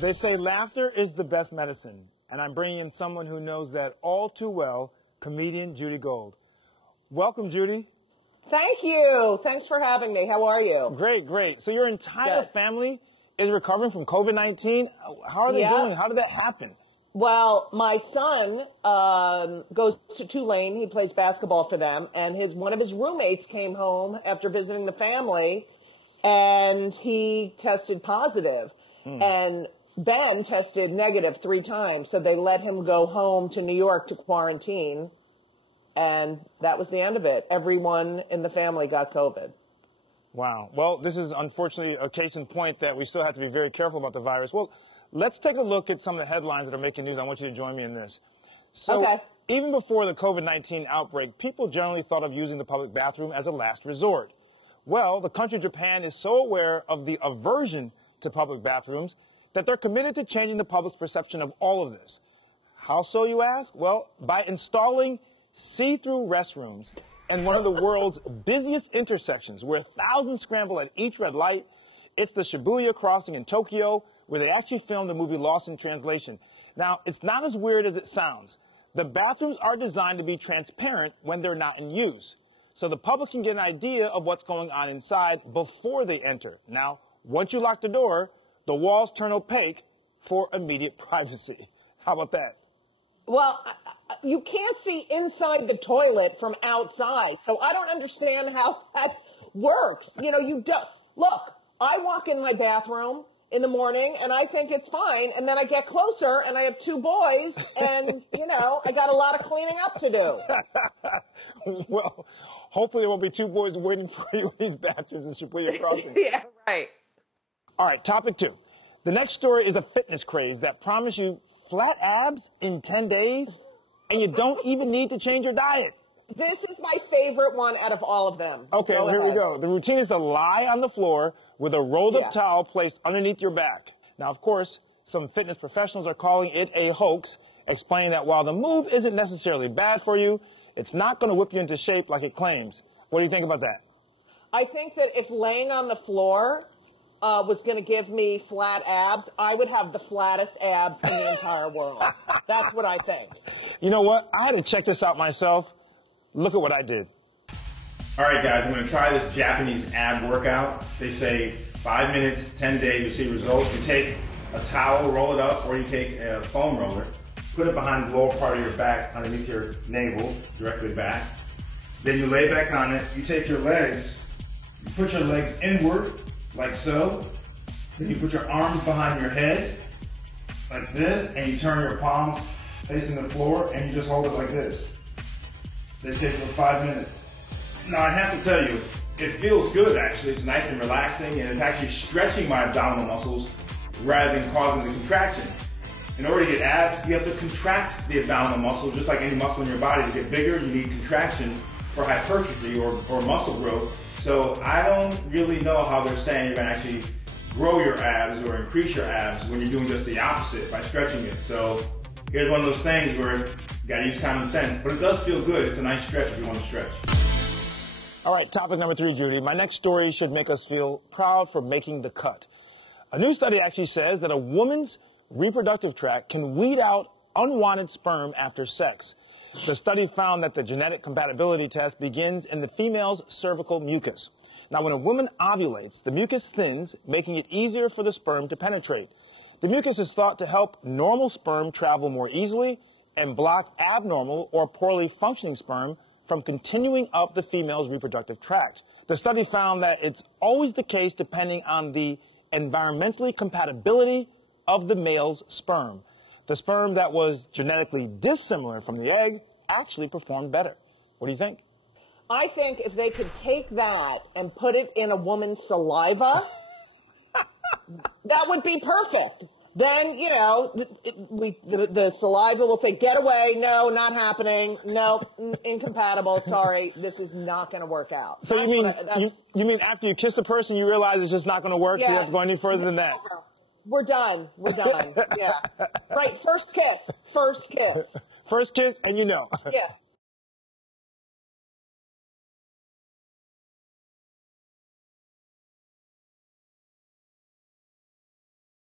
They say laughter is the best medicine, and I'm bringing in someone who knows that all too well, comedian Judy Gold. Welcome, Judy. Thank you. Thanks for having me. How are you? Great, great. So your entire family is recovering from COVID-19. How are they doing? How did that happen? Well, my son goes to Tulane. He plays basketball for them, and one of his roommates came home after visiting the family, and he tested positive. And Ben tested negative 3 times, so they let him go home to New York to quarantine, and that was the end of it. Everyone in the family got COVID. Wow. Well, this is unfortunately a case in point that we still have to be very careful about the virus. Well, let's take a look at some of the headlines that are making news. I want you to join me in this. So, even before the COVID-19 outbreak, people generally thought of using the public bathroom as a last resort. Well, the country of Japan is so aware of the aversion to public bathrooms that they're committed to changing the public's perception of all of this. How so, you ask? Well, by installing see-through restrooms in one of the world's busiest intersections where thousands scramble at each red light. It's the Shibuya crossing in Tokyo, where they actually filmed the movie Lost in Translation. Now, it's not as weird as it sounds. The bathrooms are designed to be transparent when they're not in use, so the public can get an idea of what's going on inside before they enter. Now, once you lock the door, the walls turn opaque for immediate privacy. How about that? Well, you can't see inside the toilet from outside, so I don't understand how that works. You know, you don't. Look, I walk in my bathroom in the morning, and I think it's fine, and then I get closer, and I have 2 boys, and, you know, I got a lot of cleaning up to do. Well, hopefully there won't be 2 boys waiting for you in these bathrooms in Shibuya Crossing. Yeah, right. All right, topic 2. The next story is a fitness craze that promises you flat abs in 10 days, and you don't even need to change your diet. This is my favorite one out of all of them. Okay, here we go. The routine is to lie on the floor with a rolled-up towel placed underneath your back. Now, of course, some fitness professionals are calling it a hoax, explaining that while the move isn't necessarily bad for you, it's not going to whip you into shape like it claims. What do you think about that? I think that if laying on the floor was going to give me flat abs, I would have the flattest abs in the entire world. That's what I think. You know what? I had to check this out myself. Look at what I did. All right, guys, I'm going to try this Japanese ab workout. They say 5 minutes, 10 days, you'll see results. You take a towel, roll it up, or you take a foam roller, put it behind the lower part of your back, underneath your navel, directly back. Then you lay back on it. You take your legs, you put your legs inward, like so. Then you put your arms behind your head, like this, and you turn your palms facing the floor, and you just hold it like this. They say for 5 minutes. Now, I have to tell you, it feels good, actually. It's nice and relaxing, and it's actually stretching my abdominal muscles rather than causing the contraction. In order to get abs, you have to contract the abdominal muscles, just like any muscle in your body. To get bigger, you need contraction for hypertrophy or muscle growth. So I don't really know how they're saying you're going to actually grow your abs or increase your abs when you're doing just the opposite by stretching it. So here's one of those things where you got to use common sense, but it does feel good. It's a nice stretch if you want to stretch. All right, topic number 3, Judy. My next story should make us feel proud for making the cut. A new study actually says that a woman's reproductive tract can weed out unwanted sperm after sex. The study found that the genetic compatibility test begins in the female's cervical mucus. Now, when a woman ovulates, the mucus thins, making it easier for the sperm to penetrate. The mucus is thought to help normal sperm travel more easily and block abnormal or poorly functioning sperm from continuing up the female's reproductive tract. The study found that it's always the case depending on the environmentally compatibility of the male's sperm. The sperm that was genetically dissimilar from the egg actually performed better. What do you think? I think if they could take that and put it in a woman's saliva, that would be perfect. Then, you know, the saliva will say, get away, no, not happening, no, incompatible, sorry, this is not going to work out. So you mean after you kiss the person, you realize it's just not going to work, so you have to go any further than that? We're done, yeah. Right, first kiss. First kiss, and you know. Yeah.